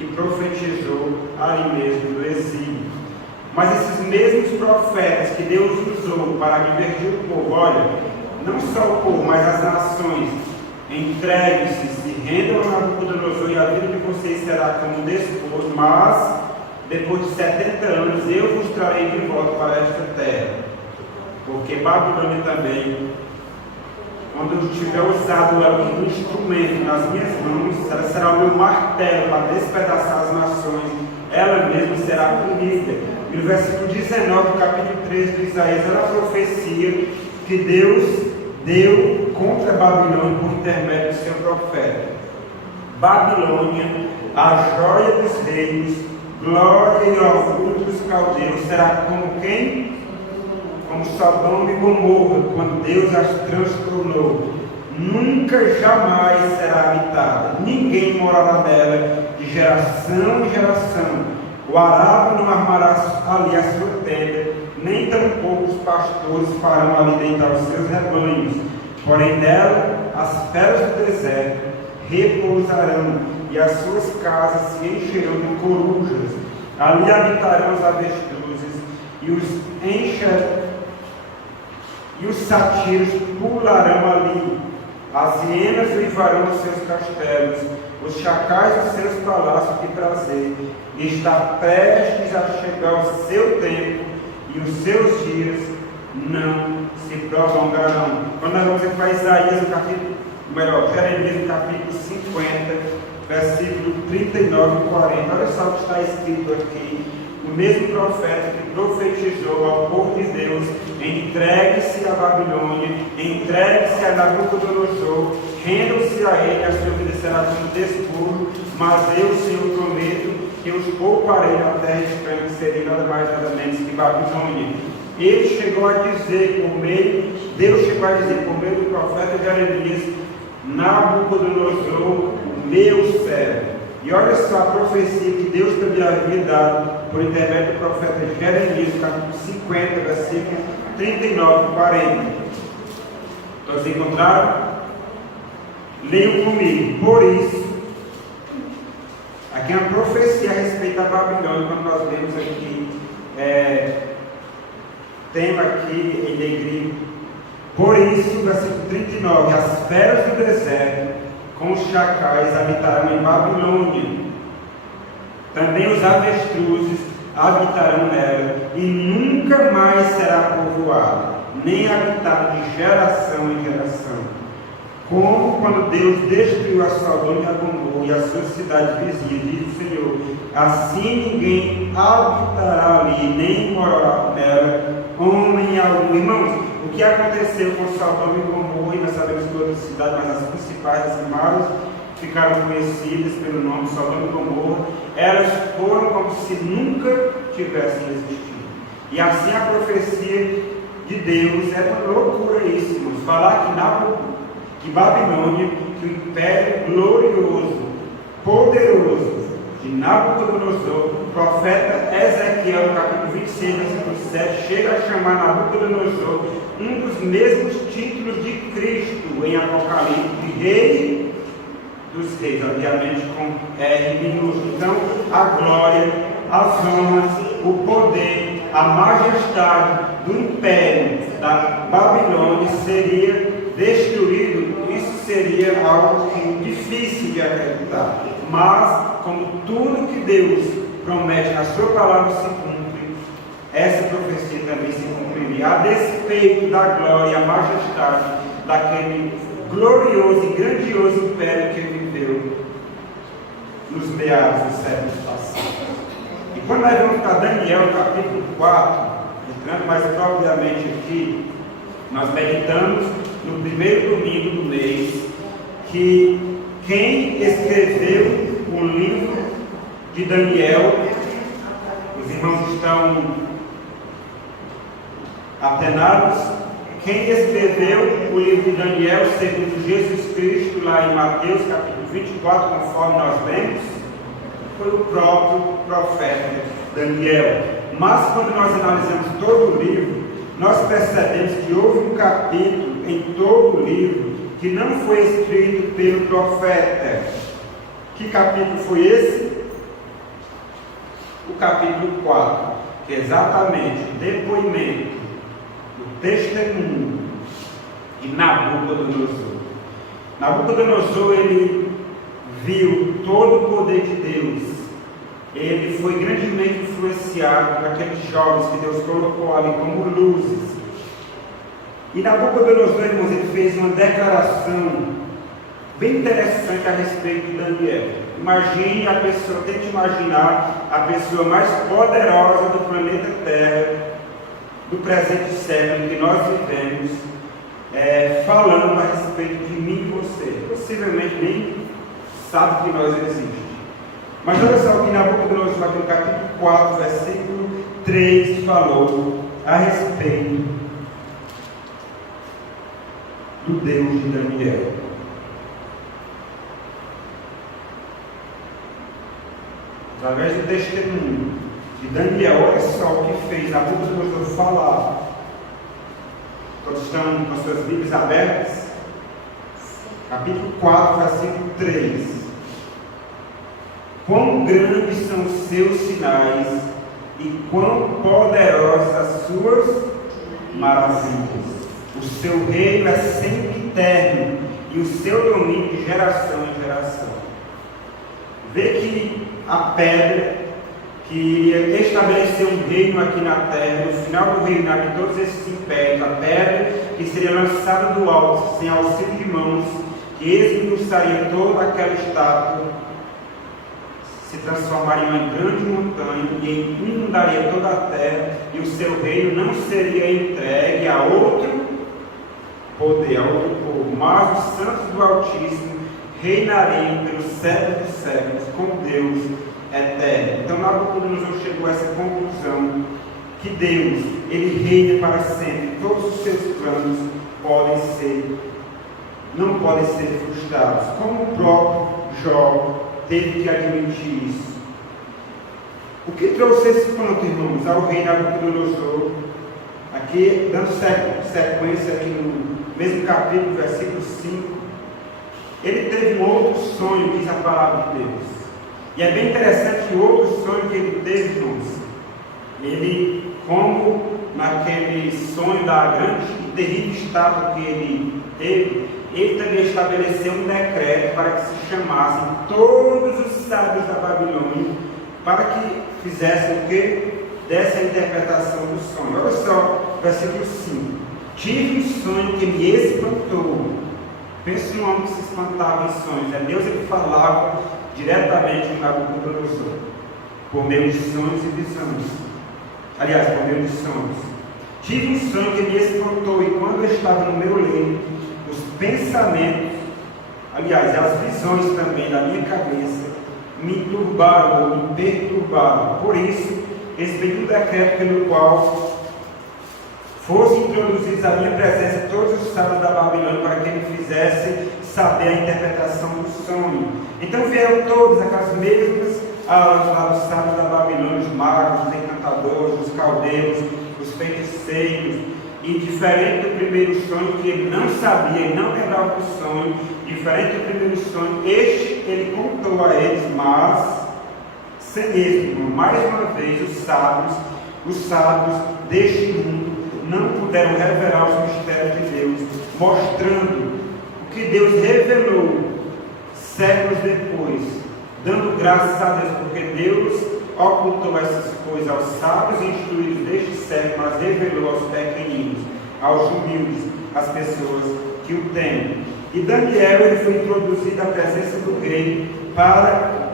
e profetizou ali mesmo no exílio. Mas esses mesmos profetas que Deus usou para advertir o povo, olha, não só o povo, mas as nações, entreguem-se, se rendam a Nabucodonosor, e a vida de vocês será como despojo, mas depois de 70 anos eu vos trarei de volta para esta terra, porque Babilônia também, quando eu tiver usado ela como instrumento nas minhas mãos, ela será o meu martelo para despedaçar as nações, ela mesma será punida. E no versículo 19 do capítulo 3 de Isaías, ela profecia que Deus deu contra Babilônia por intermédio do seu profeta. Babilônia, a joia dos reinos, glória e orgulho dos caldeus, será como quem? Como Sodoma e Gomorra, quando Deus as transtornou. Nunca jamais será habitada, ninguém morará nela de geração em geração. O arado não armará ali a sua tenda, nem tampouco os pastores farão ali deitar os seus rebanhos. Porém nela as feras do deserto repousarão, e as suas casas se encherão de corujas. Ali habitarão os avestruzes, e os satiros pularão ali. As hienas uivarão os seus castelos, os chacais os seus palácios de prazer. Está prestes a chegar o seu tempo, e os seus dias não se prolongarão. Quando nós vamos para Isaías, Jeremias, capítulo 50, versículo 39 e 40, olha só o que está escrito aqui. O mesmo profeta que profetizou ao povo de Deus: entregue-se a Babilônia, entregue-se a Nabucodonosor, rendam-se a ele, a sua vida será como despojo, mas eu, Senhor, prometo que os pouparei na terra estranha, que seria nada mais nada menos que Babilônia. Deus chegou a dizer por meio do profeta Jeremias: Nabucodonosor, meu servo. E olha só a profecia que Deus também havia dado por intermédio do profeta Jeremias, capítulo 50, versículo 39 e 40. Todos encontraram? Leiam comigo. Por isso, aqui é uma profecia a respeito da Babilônia, quando nós vemos aqui, tema aqui em negrito. Por isso, versículo 39, as feras do deserto com os chacais habitarão em Babilônia, também os avestruzes habitarão nela, e nunca mais será povoada, nem habitado de geração em geração. Como quando Deus destruiu a Sodoma e a Gomorra e as suas cidades vizinhas, diz o Senhor: assim ninguém habitará ali, nem morará nela homem algum. Irmãos, o que aconteceu com Sodoma e Gomorra, e nós sabemos que outras cidades, mas as principais, as maiores, ficaram conhecidas pelo nome Sodoma e Gomorra, elas foram como se nunca tivessem existido. E assim a profecia de Deus é uma loucura isso, irmãos. Falar que Babilônia, que o império glorioso, poderoso de Nabucodonosor, o profeta Ezequiel, capítulo 26, versículo 7, chega a chamar Nabucodonosor um dos mesmos títulos de Cristo em Apocalipse, de Rei dos Reis, obviamente com R minúsculo. Então, a glória, as honras, o poder, a majestade do império da Babilônia seria destruído. Isso seria algo difícil de acreditar, mas como tudo que Deus promete na sua palavra se cumpre, essa profecia também se cumpriria, a despeito da glória e a majestade daquele glorioso e grandioso império que viveu nos meados do século passado. E quando nós vamos para Daniel, capítulo 4, entrando mais propriamente aqui, nós meditamos no primeiro domingo do mês que quem escreveu o livro de Daniel, os irmãos estão atenados, quem escreveu o livro de Daniel, segundo Jesus Cristo, lá em Mateus capítulo 24, conforme nós vemos, foi o próprio profeta Daniel. Mas quando nós analisamos todo o livro, nós percebemos que houve um capítulo em todo o livro que não foi escrito pelo profeta. Que capítulo foi esse? capítulo 4, que é exatamente o depoimento, o testemunho de Nabucodonosor. Nabucodonosor, ele viu todo o poder de Deus. Ele foi grandemente influenciado por aqueles jovens que Deus colocou ali como luzes. E Nabucodonosor, irmãos, ele fez uma declaração bem interessante a respeito de Daniel. Imagine a pessoa, tente imaginar a pessoa mais poderosa do planeta Terra, do presente século que nós vivemos, falando a respeito de mim e você. Possivelmente nem sabe que nós existimos. Mas olha só o que Nabucodonosor, aqui no capítulo 4, versículo 3, falou a respeito do Deus de Daniel. Através do testemunho de Daniel, olha só o que fez Nabucodonosor falar. Todos estão com suas Bíblias abertas? Capítulo 4, versículo 3. Quão grandes são os seus sinais e quão poderosas as suas maravilhas. O seu reino é sempre eterno e o seu domínio de geração em geração. Vê que a pedra que iria estabelecer um reino aqui na terra, no final do reinado de todos esses impérios, a pedra que seria lançada do alto, sem auxílio de mãos, que esmiuçaria toda aquela estátua, se transformaria em uma grande montanha e inundaria toda a terra, e o seu reino não seria entregue a outro poder, a outro povo, mas os santos do Altíssimo reinariam pelos séculos dos séculos com Deus eterno. Então Nabucodonosor chegou a essa conclusão, que Deus, ele reina para sempre, todos os seus planos não podem ser frustrados, como o próprio Jó teve que admitir isso. O que trouxe esse ponto, irmãos, ao rei Nabucodonosor, aqui, dando sequência aqui no mesmo capítulo, versículo 5, ele teve um outro sonho, diz a palavra de Deus. E é bem interessante que o outro sonho que ele teve, irmãos, ele, como naquele sonho da grande e terrível estátua que ele teve, ele também estabeleceu um decreto para que se chamassem todos os sábios da Babilônia, para que fizessem o que? Dessa interpretação do sonho. Olha só, versículo 5. Tive um sonho que me espantou. Pense num homem que se espantava em sonhos. É Deus que falava diretamente com Nabucodonosor, por meio de sonhos e visões. Aliás, por meio de sonhos. Tive um sonho que me espantou, e quando eu estava no meu leito, os pensamentos, aliás, as visões também da minha cabeça, me turbaram, me perturbaram. Por isso, expedi um decreto pelo qual fossem introduzidos à minha presença todos os sábios da Babilônia, para que ele fizesse saber a interpretação do sonho. Então vieram todas aquelas mesmas alas lá dos sábios da Babilônia, os magos, os encantadores, os caldeus, os feiticeiros. E diferente do primeiro sonho, que ele não sabia e não lembrava do sonho, diferente do primeiro sonho, este ele contou a eles, mas sem êxito. Mais uma vez, os sábios deste mundo não puderam revelar os mistérios de Deus, mostrando o que Deus revelou séculos depois, dando graças a Deus, porque Deus ocultou essas coisas aos sábios e instruídos deste século, mas revelou aos pequeninos, aos humildes, às pessoas que o temem. E Daniel, ele foi introduzido à presença do rei para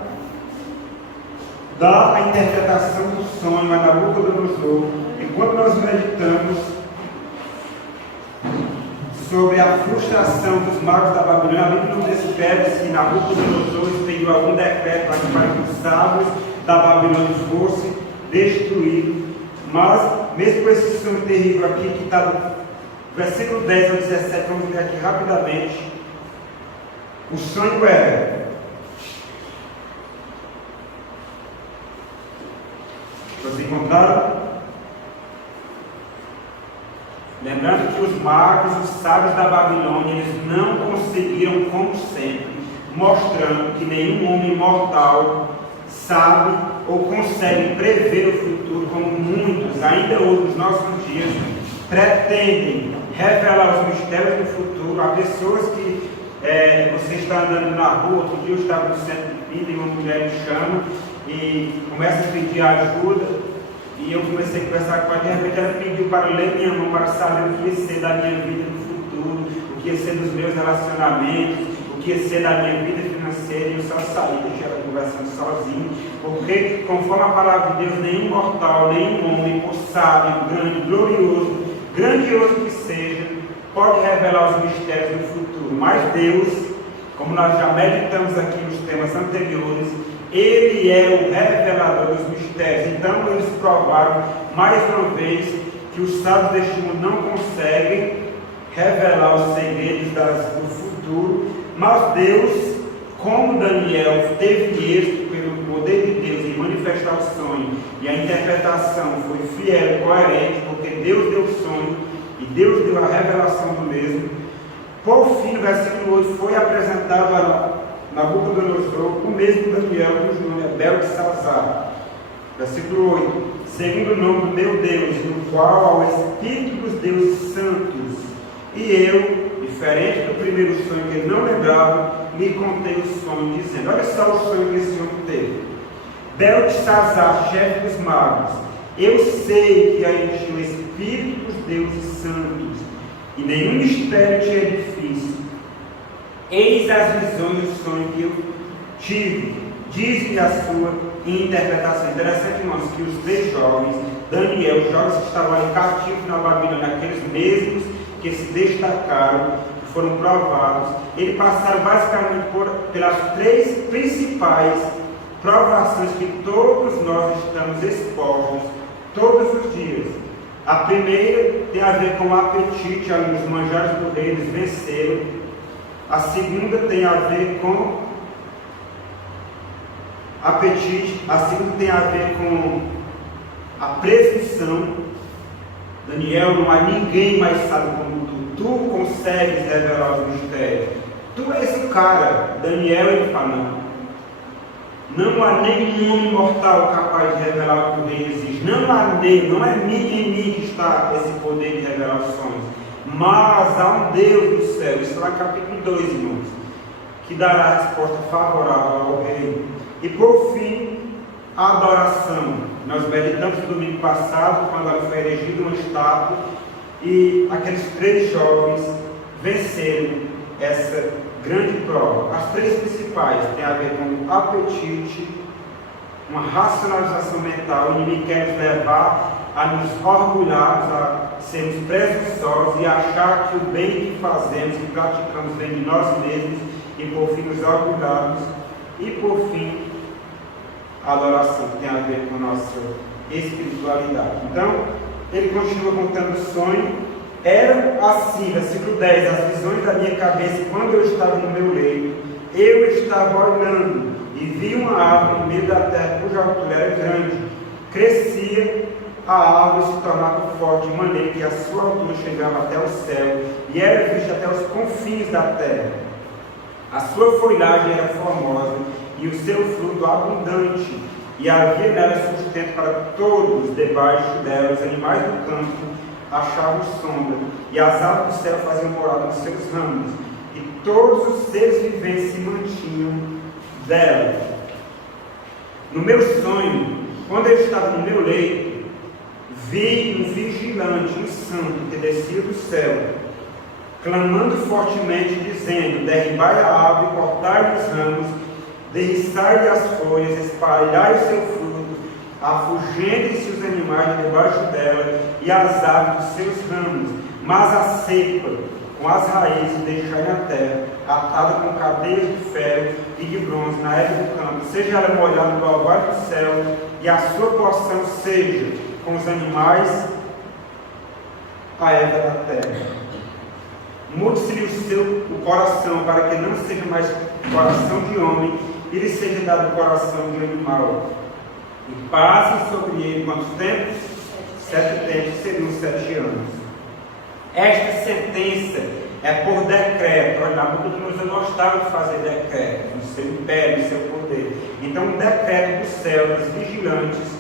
dar a interpretação do sonho a Nabucodonosor. E quando nós meditamos sobre a frustração dos magos da Babilônia, a Bíblia não descreve se Nabucodonosor expediu algum decreto para que os sábios da Babilônia fossem destruídos. Mas, mesmo com esse sonho terrível aqui, que está no versículo 10 ao 17, vamos ver aqui rapidamente. O sonho era: vocês encontraram? Lembrando que os magos, os sábios da Babilônia, eles não conseguiram, como sempre, mostrando que nenhum homem mortal sabe ou consegue prever o futuro, como muitos, ainda hoje, nos nossos dias, pretendem revelar os mistérios do futuro. Há pessoas que você está andando na rua, outro dia eu estava no centro de vida e uma mulher me chama e começa a pedir ajuda, e eu comecei a conversar com ela, de repente ela pediu para ler minha mão, para saber o que ia ser da minha vida no futuro, o que ia ser dos meus relacionamentos, o que ia ser da minha vida financeira, e eu só saí, deixei ela conversando sozinho, porque conforme a palavra de Deus, nenhum mortal, nenhum homem, por sábio, grande, glorioso, grandioso que seja, pode revelar os mistérios do futuro, mas Deus, como nós já meditamos aqui nos temas anteriores, Ele é o revelador dos mistérios. Então eles provaram mais uma vez que os sábios deste mundo não conseguem revelar os segredos do futuro, mas Deus, como Daniel teve êxito pelo poder de Deus em manifestar o sonho, e a interpretação foi fiel e coerente, porque Deus deu o sonho e Deus deu a revelação do mesmo. Por fim, no versículo 8, foi apresentado a Nabucodonosor, o mesmo Daniel, cujo nome é Beltesazar. Versículo 8: segundo o nome do meu Deus, no qual há o Espírito dos deuses santos, e eu, diferente do primeiro sonho que ele não lembrava, me contei o sonho, dizendo: olha só o sonho que esse homem teve. Beltesazar, chefe dos magos, eu sei que aí tinha o Espírito dos deuses santos, e nenhum mistério te é difícil. Eis as visões do sonho que eu tive, diz-me a sua interpretação. Interessante, irmãos, que os 3 jovens, Daniel, os jovens que estavam ali cativos na Babilônia, aqueles mesmos que se destacaram, que foram provados, eles passaram basicamente pelas 3 principais provações que todos nós estamos expostos todos os dias. A primeira tem a ver com o apetite, ali nos manjares do rei, eles venceram. A segunda tem a ver com apetite, a segunda tem a ver com a presunção. Daniel, não há ninguém mais sábio como tu consegues revelar os mistérios. Tu és o cara. Daniel, ele fala: não há nenhum homem mortal capaz de revelar o que o rei exige. Não é em mim que está esse poder de revelar os sonhos. Mas há um Deus do céu, isso lá no capítulo 2, irmãos, que dará a resposta favorável ao rei. E por fim, a adoração. Nós meditamos no domingo passado, quando foi erigida uma estátua, e aqueles 3 jovens venceram essa grande prova. As 3 principais têm a ver com apetite, uma racionalização mental. O inimigo quer nos levar a nos orgulharmos, a sermos presunçosos e achar que o bem que fazemos, que praticamos, vem de nós mesmos, e por fim nos orgulharmos. E por fim, a adoração, que tem a ver com a nossa espiritualidade. Então, ele continua contando o sonho. Era assim, versículo 10, as visões da minha cabeça, quando eu estava no meu leito, eu estava olhando e vi uma árvore no meio da terra, cuja altura era grande. Crescia a árvore, se tornava forte, de maneira que a sua altura chegava até o céu, e era vista até os confins da terra. A sua folhagem era formosa, e o seu fruto abundante, e havia nela sustento para todos debaixo dela. Os animais do campo achavam sombra, e as aves do céu faziam morada nos seus ramos, e todos os seres viventes se mantinham dela. No meu sonho, quando eu estava no meu leito, vi um vigilante, um santo, que descia do céu, clamando fortemente, dizendo: derribai a árvore, cortai os ramos, derriçai-lhe as folhas, espalhai o seu fruto, afugentem-se os animais de debaixo dela e as aves dos seus ramos, mas a cepa com as raízes deixai na terra, atada com cadeias de ferro e de bronze na erva do campo, seja ela molhada no orvalho do céu, e a sua porção seja com os animais a erva da terra. Mude-se-lhe o coração, para que não seja mais coração de homem, e lhe seja dado o coração de animal. E passem sobre ele quantos tempos? 7 tempos, seriam 7 anos. Esta sentença é por decreto. Olha, Nabucodonosor gostava de fazer decretos no seu império, no seu poder. Então, um decreto do céu, dos vigilantes,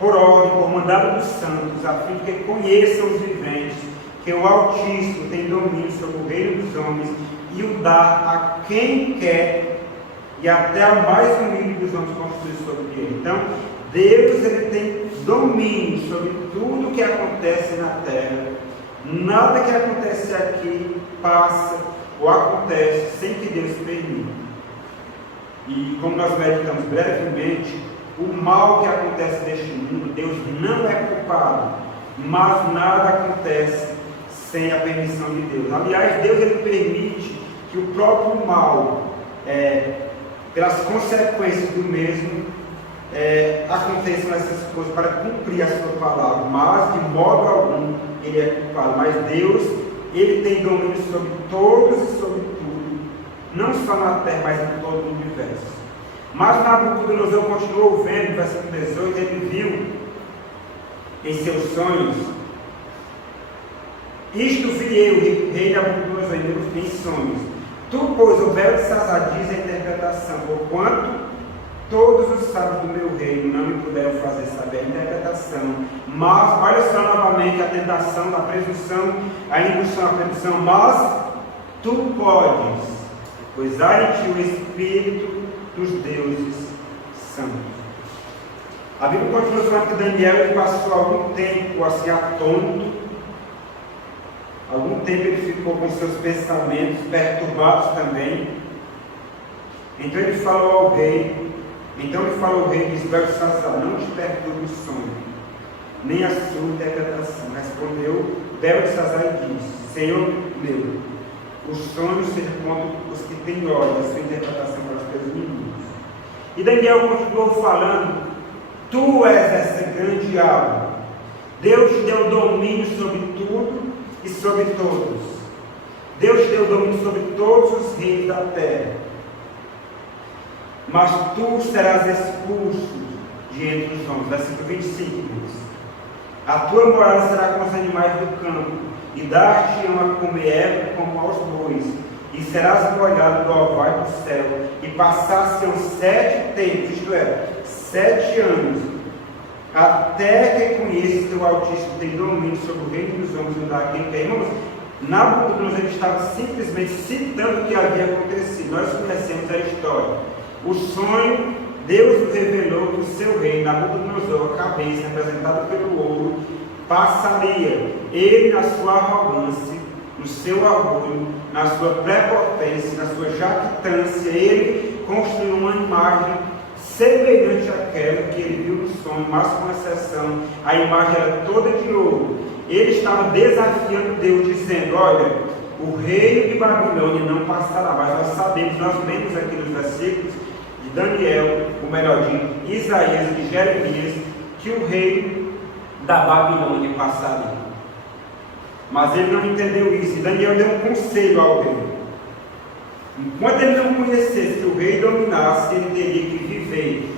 por ordem, por mandado dos santos, a fim de que conheçam os viventes, que o Altíssimo tem domínio sobre o reino dos homens e o dá a quem quer, e até a mais humilde dos homens construídos sobre ele. Então, Deus ele tem domínio sobre tudo que acontece na terra. Nada que acontece aqui passa ou acontece sem que Deus permita. E como nós meditamos brevemente, o mal que acontece neste mundo, Deus não é culpado, mas nada acontece sem a permissão de Deus. Aliás, Deus ele permite que o próprio mal, pelas consequências do mesmo, aconteçam essas coisas para cumprir a sua palavra, mas de modo algum ele é culpado. Mas Deus, ele tem domínio sobre todos e sobre tudo, não só na terra, mas em todo o universo. Mas Nabucodonosor continuou vendo, versículo 18, ele viu em seus sonhos: isto vi eu, rei Nabucodonosor, em sonhos. Tu, pois, o Beltesazar, diz a interpretação, porquanto todos os sábios do meu reino não me puderam fazer saber a interpretação. Mas, olha só novamente a tentação da presunção, a indução à presunção. Mas tu podes, pois há em ti o Espírito dos deuses santos. A Bíblia continua falando que Daniel ele passou algum tempo assim atônito. Algum tempo ele ficou com seus pensamentos perturbados também. Então ele falou ao rei. Então ele falou ao rei, disse: Beltesazar, não te perturbe o sonho, nem a sua interpretação. Respondeu Beltesazar e disse: Senhor meu, os sonhos se contam os que têm olhos, a sua interpretação para os teus inimigos. E Daniel continuou falando: Tu és essa grande árvore. Deus te deu domínio sobre tudo e sobre todos. Deus te deu domínio sobre todos os reinos da terra. Mas tu serás expulso de entre os homens. Versículo 25 diz: a tua morada será com os animais do campo, e dar-te-ão a comer erva como aos bois, e serás embrulhado do orvalho do céu, e passar-se-ão 7 tempos, isto é, 7 anos, até que conheças que o Altíssimo tem domínio sobre o reino dos homens e da quem quer. Irmãos, Nabucodonosor estava simplesmente citando o que havia acontecido. Nós conhecemos a história. O sonho, Deus revelou que o seu rei, Nabucodonosor, a cabeça, representada pelo ouro, passaria. Ele, na sua arrogância, no seu orgulho, na sua prepotência, na sua jactância, ele construiu uma imagem semelhante àquela que ele viu no sonho, mas com exceção, a imagem era toda de ouro. Ele estava desafiando Deus, dizendo: olha, o reino de Babilônia não passará. Mas nós sabemos, nós lemos aqui nos versículos de Daniel, ou melhor, de Isaías e de Jeremias, que o reino da Babilônia passaria. Mas ele não entendeu isso, e Daniel deu um conselho ao rei. Enquanto ele não conhecesse que o rei dominasse, ele teria que viver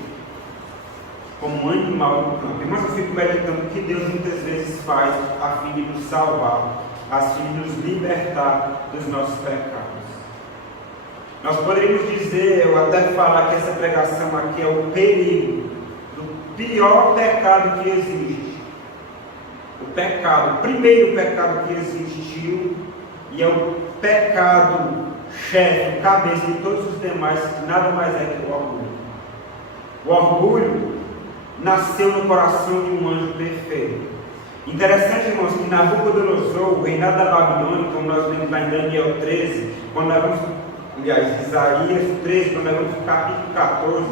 como um animal no campo. Mas eu fico meditando o que Deus muitas vezes faz a fim de nos salvar, a fim de nos libertar dos nossos pecados. Nós poderíamos dizer, ou até falar, que essa pregação aqui é o perigo do pior pecado que existe. O pecado, o primeiro pecado que existiu, e é o pecado chefe, cabeça de todos os demais, que nada mais é que o orgulho. O orgulho nasceu no coração de um anjo perfeito. Interessante, irmãos, que Nabucodonosor, o reinado da Babilônia, como nós lemos lá em Daniel 13, quando nós vamos, aliás, Isaías 13, quando nós vamos no capítulo 14,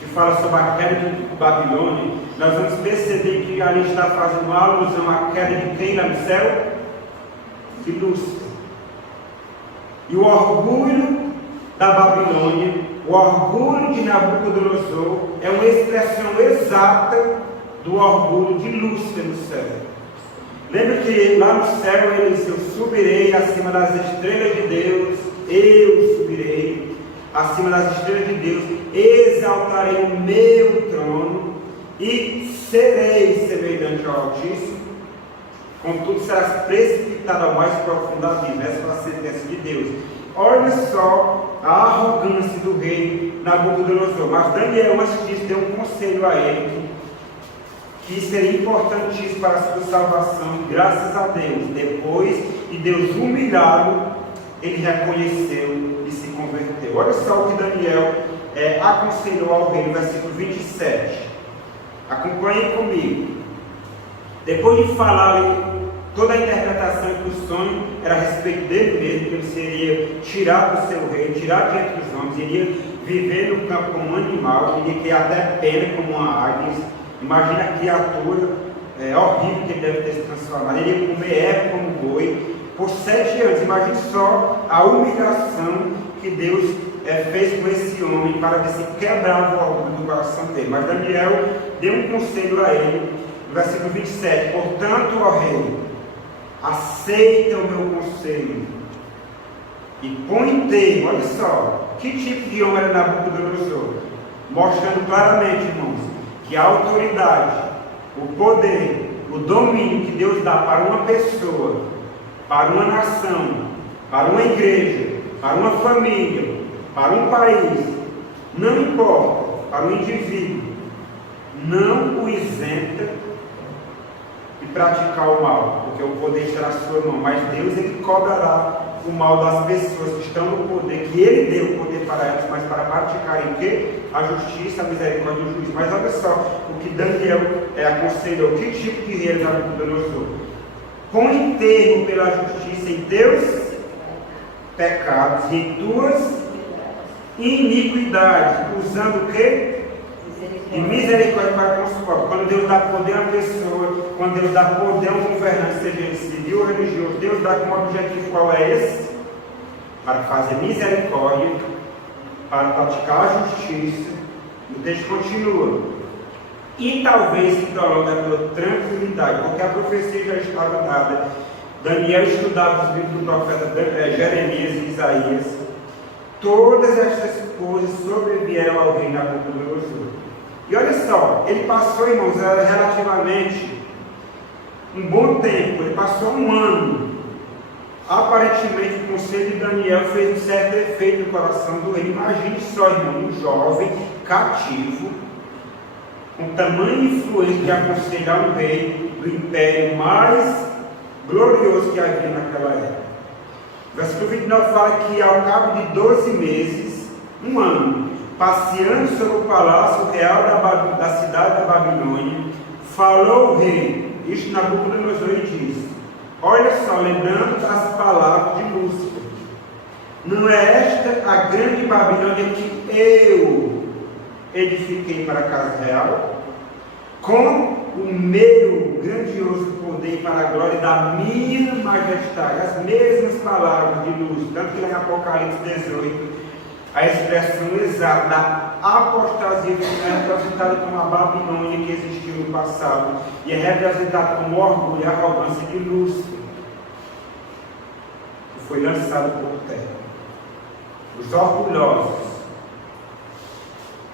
que fala sobre a queda de Babilônia, nós vamos perceber que ali está fazendo uma alusão à queda de quem lá no céu? De Lúcifer. E o orgulho da Babilônia, o orgulho de Nabucodonosor, é uma expressão exata do orgulho de Lúcifer no céu. Lembra que lá no céu ele disse: eu subirei acima das estrelas de Deus, eu subirei acima das estrelas de Deus, exaltarei o meu trono e serei semelhante ao Altíssimo. contudo serás precipitado ao mais profundo abismo. Essa foi a sentença de Deus. Olha só a arrogância do rei Nabucodonosor. Mas Daniel, antes disso, deu um conselho a ele que seria importantíssimo para a sua salvação. Graças a Deus, depois de Deus humilhá-lo, ele reconheceu e se converteu. Olha só o que Daniel aconselhou ao rei, no versículo 27. Acompanhem comigo. Depois de falar toda a interpretação que o sonho era a respeito dele mesmo, que ele seria tirado do seu reino, tirado diante dos homens, iria viver no campo como um animal, iria ter até pena como uma águia. Imagina a criatura horrível que ele deve ter se transformado. Ele ia comer erva como boi por 7 anos. Imagine só a humilhação que Deus fez com esse homem para ver se quebrava o orgulho do coração dele. Mas Daniel deu um conselho a ele, no versículo 27. Portanto, ó rei, aceita o meu conselho e põe em termo. Olha só, que tipo de homem era Nabucodonosor? Mostrando claramente, irmãos, que a autoridade, o poder, o domínio que Deus dá para uma pessoa, para uma nação, para uma igreja, para uma família, para um país, não importa, para um indivíduo, não o isenta de praticar o mal, porque o poder está na sua mão, mas Deus, ele cobrará o mal das pessoas que estão no poder, que ele deu o poder para elas, mas para praticarem o quê? A justiça, a misericórdia e o juízo. Mas olha só o que Daniel aconselhou. Que tipo de rei Nabucodonosor? Põe termo pela justiça em teus pecados e em tuas iniquidades, usando o quê? E misericórdia para com os pobres. Quando Deus dá poder a uma pessoa, quando Deus dá poder a um governante, seja ele civil ou religioso, Deus dá como objetivo qual é esse? Para fazer misericórdia, para praticar a justiça. O texto continua. E talvez se prolongue a tua tranquilidade, porque a profecia já estava dada. Daniel estudava os livros do profeta Jeremias e Isaías. Todas estas coisas sobrevieram ao rei Nabucodonosor. E olha só, ele passou, irmãos, relativamente um bom tempo, ele passou um ano. Aparentemente, o conselho de Daniel fez um certo efeito no coração do rei. Imagine só, irmão, um jovem cativo, com tamanha influência de aconselhar um rei do império mais glorioso que havia naquela época. Versículo 29 fala que ao cabo de 12 meses, um ano, passeando sobre o palácio real da cidade da Babilônia, falou o rei, isto Nabucodonosor, e disse: olha só, lembrando das palavras de Lúcifer, não é esta a grande Babilônia que eu edifiquei para a casa real? Com o meu grandioso poder para a glória da minha majestade. As mesmas palavras de Lúcifer, tanto que lá em Apocalipse 18, a expressão exata da apostasia é representada como a Babilônia que existiu no passado e é representada como o orgulho e a arrogância de Lúcifer, que foi lançado por terra. Os orgulhosos,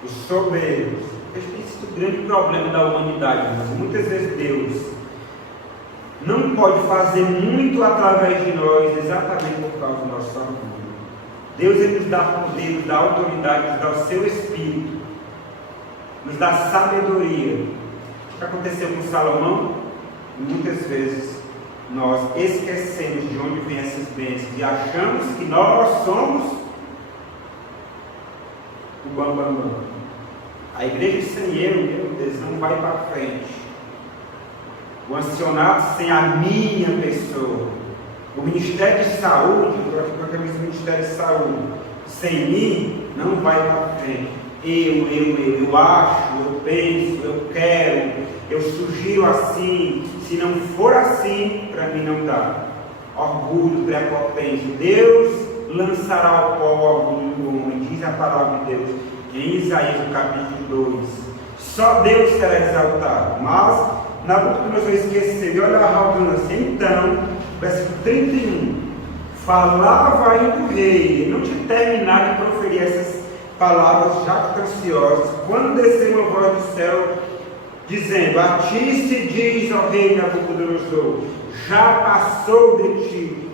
os soberbos. Esse tem sido o grande problema da humanidade, mas muitas vezes Deus não pode fazer muito através de nós exatamente por causa do nosso orgulho. Deus, ele nos dá poder, nos dá autoridade, nos dá o seu Espírito, nos dá sabedoria. O que aconteceu com Salomão? Muitas vezes nós esquecemos de onde vêm essas bênçãos e achamos que nós somos o bambambam. A igreja sem eu, meu Deus, não vai para frente. O ancianato sem a minha pessoa. O Ministério de Saúde, o Ministério de Saúde, sem mim, não vai para frente. Eu acho, eu penso, eu quero, eu sugiro assim. Se não for assim, para mim não dá. Orgulho, prepotência. Deus lançará ao pó o orgulho do homem, diz a palavra de Deus em Isaías, no capítulo 2. Só Deus será exaltado. Mas Nabucodonosor esqueceu, e olha a arrogância. Então, versículo 31, falava ainda o rei, e não tinha terminado de proferir essas palavras jactanciosas, quando desceu uma voz do céu, dizendo: a ti se diz, ó rei Nabucodonosor, já passou de ti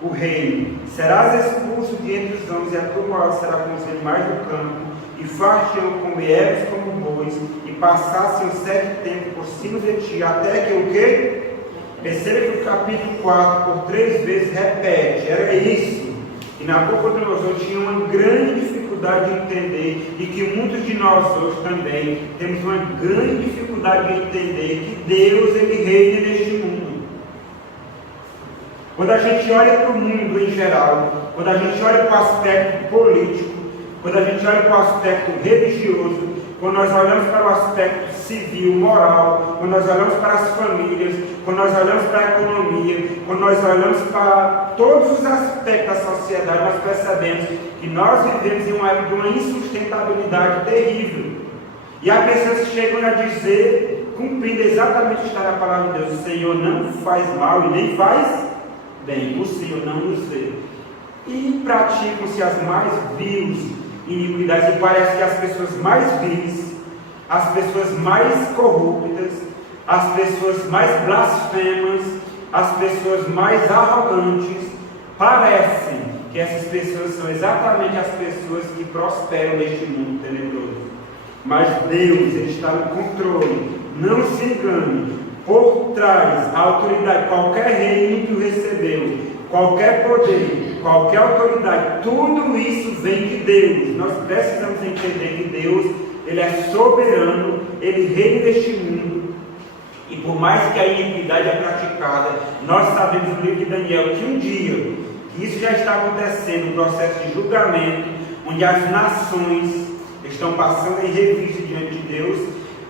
o reino. Serás expulso de entre os homens, e a tua morte será como os animais do campo, e far-te-ão como ervas, como bois, e passassem os 7 tempos por cima de ti, até que o quê? Perceba que o capítulo 4, por 3 vezes, repete, era isso. E Nabucodonosor tinha uma grande dificuldade de entender, e que muitos de nós hoje também temos uma grande dificuldade de entender que Deus, Ele reina neste mundo. Quando a gente olha para o mundo em geral, quando a gente olha para o aspecto político, quando a gente olha para o aspecto religioso, quando nós olhamos para o aspecto civil, moral, quando nós olhamos para as famílias, quando nós olhamos para a economia, quando nós olhamos para todos os aspectos da sociedade, nós percebemos que nós vivemos em uma época de uma insustentabilidade terrível. E há pessoas que chegam a dizer, cumprindo exatamente o que está na palavra de Deus: o Senhor não faz mal e nem faz bem, o Senhor não nos vê. E praticam-se as mais viles iniquidades, e parece que as pessoas mais viles, as pessoas mais corruptas, as pessoas mais blasfemas, as pessoas mais arrogantes, parecem que essas pessoas são exatamente as pessoas que prosperam neste mundo tenebroso. Mas Deus, Ele está no controle. Não se engane. Por trás, a autoridade, qualquer reino que o recebeu, qualquer poder, qualquer autoridade, tudo isso vem de Deus. Nós precisamos entender que Deus, Ele é soberano, Ele reina neste mundo. E por mais que a iniquidade é praticada, nós sabemos no livro de Daniel que um dia, que isso já está acontecendo, um processo de julgamento, onde as nações estão passando em revista diante de Deus,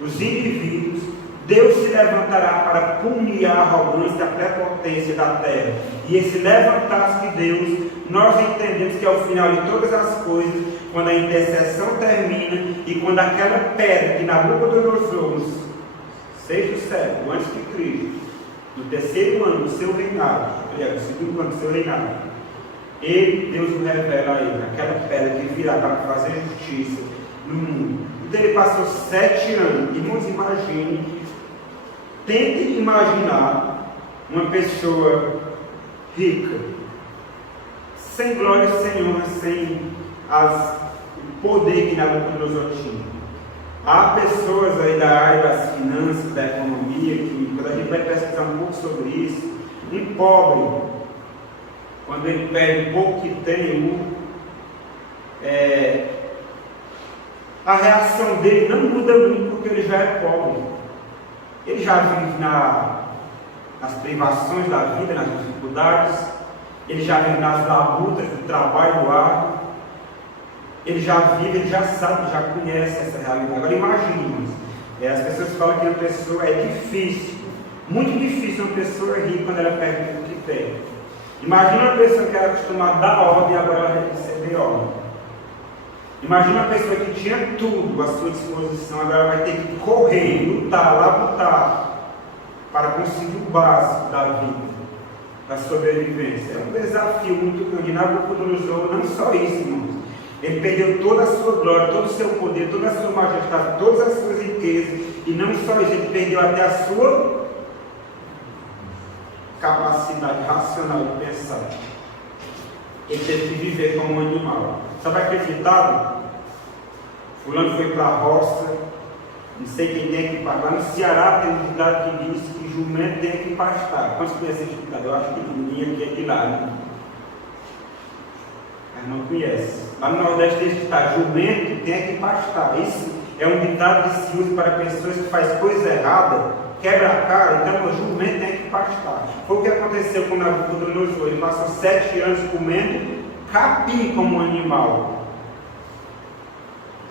os indivíduos, Deus se levantará para punir a arrogância e a prepotência da terra. E esse levantar-se de Deus, nós entendemos que é o final de todas as coisas, quando a intercessão termina e quando aquela pedra que Nabucodonosor, no 6º século antes de Cristo, no 3º ano do seu reinado, aliás, no 2º ano do seu reinado, Deus nos revela a ele, aquela pedra que virá para fazer justiça no mundo. Então ele passou 7 anos, irmãos, imaginem. Tente imaginar uma pessoa rica, sem glória, sem honra, sem o poder que Nabucodonosor tinha. Há pessoas aí da área das finanças, da economia, que quando a gente vai pesquisar um pouco sobre isso, um pobre, quando ele perde um pouco que tem, a reação dele não muda muito porque ele já é pobre. Ele já vive nas privações da vida, nas dificuldades. Ele já vive nas labutas do trabalho árduo. Ele já vive, ele já sabe, já conhece essa realidade. Agora imagine, as pessoas falam que uma pessoa é difícil, muito difícil uma pessoa rir quando ela perde tudo que tem. Imagina uma pessoa que era acostumada a dar ordem e agora ela vai receber ordem. Imagina uma pessoa que tinha tudo à sua disposição, agora vai ter que correr, lutar, labutar, para conseguir o básico da vida, da sobrevivência. É um desafio muito grande. Nabucodonosor, não só isso, irmãos. Ele perdeu toda a sua glória, todo o seu poder, toda a sua majestade, todas as suas riquezas, e não só isso, ele perdeu até a sua capacidade racional de pensar. Ele teve que viver como um animal. Sabe aquele ditado? Fulano foi para a roça, não sei quem tem que pagar. No Ceará tem um ditado que diz que jumento tem que pastar. Quantos conhecem esse ditado? Eu acho que ninguém aqui é de lá, né? Mas não conhece. Lá no Nordeste tem esse ditado: jumento tem que pastar. Isso é um ditado que se usa para pessoas que fazem coisa errada, quebra a cara. Então o jumento tem que pastar. Foi o que aconteceu com Nabucodonosor. Ele passou 7 anos comendo capim como um animal.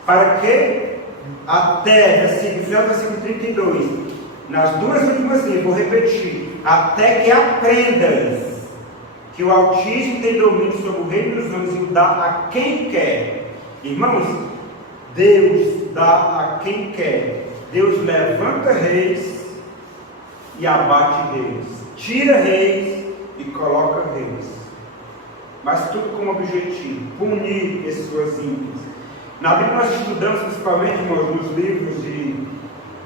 Para que? Até, versículo 32, nas 2 últimas linhas, vou repetir: até que aprendas que o Altíssimo tem domínio sobre o reino dos homens e o dá a quem quer. Irmãos, Deus dá a quem quer. Deus levanta reis e abate reis, tira reis e coloca reis. Mas tudo com o objetivo: punir pessoas ímpias. Na Bíblia nós estudamos principalmente, irmãos, nos livros de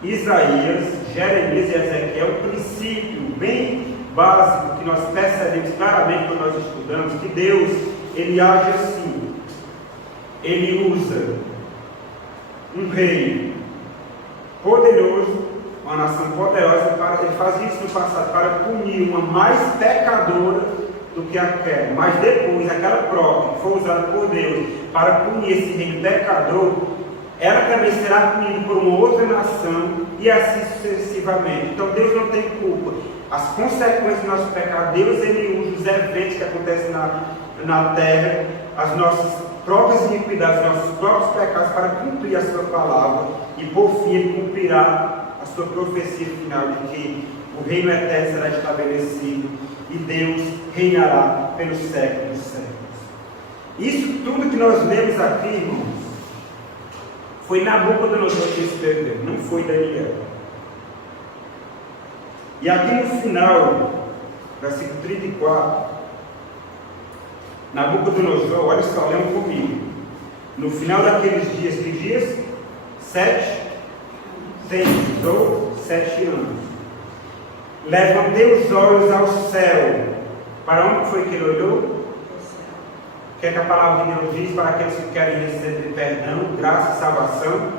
Isaías, Jeremias e Ezequiel, um princípio bem básico que nós percebemos claramente quando nós estudamos, que Deus, Ele age assim. Ele usa um rei poderoso, uma nação poderosa, ele faz isso no passado para punir uma mais pecadora do que aquela. Mas depois, aquela própria que foi usada por Deus para punir esse reino pecador, ela também será punida por uma outra nação e assim sucessivamente. Então Deus não tem culpa. As consequências do nosso pecado, Deus ele usa os eventos que acontecem na terra, as nossas próprias iniquidades, os nossos próprios pecados para cumprir a sua palavra e por fim ele cumprirá a sua profecia final de que o reino eterno será estabelecido e Deus reinará pelos séculos dos séculos. Isso tudo que nós lemos aqui, irmãos, foi Nabucodonosor que escreveu, não foi Daniel. E aqui no final, versículo 34, Nabucodonosor, olha só, leiam comigo. No final daqueles dias, que dias? 7 tempos ou 7 anos. Levantei os olhos ao céu. Para onde foi que ele olhou? O que é que a palavra de Deus diz para aqueles que querem receber perdão, graça e salvação?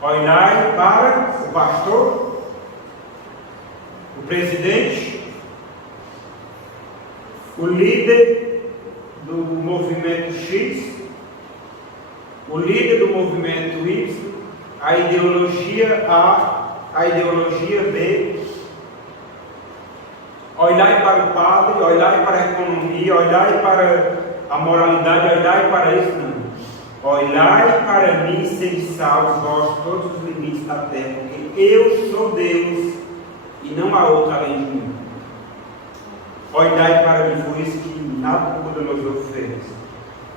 Olhai para o pastor, o presidente, o líder do movimento X, o líder do movimento Y, a ideologia A, a ideologia B. Olhai para o padre, olhai para a economia, olhai para a moralidade, olhai para isso, não. Olhai para mim, sede salvos vós todos os limites da terra, porque eu sou Deus e não há outro além de mim. Olhai para mim, foi isso que Nabucodonosor fez.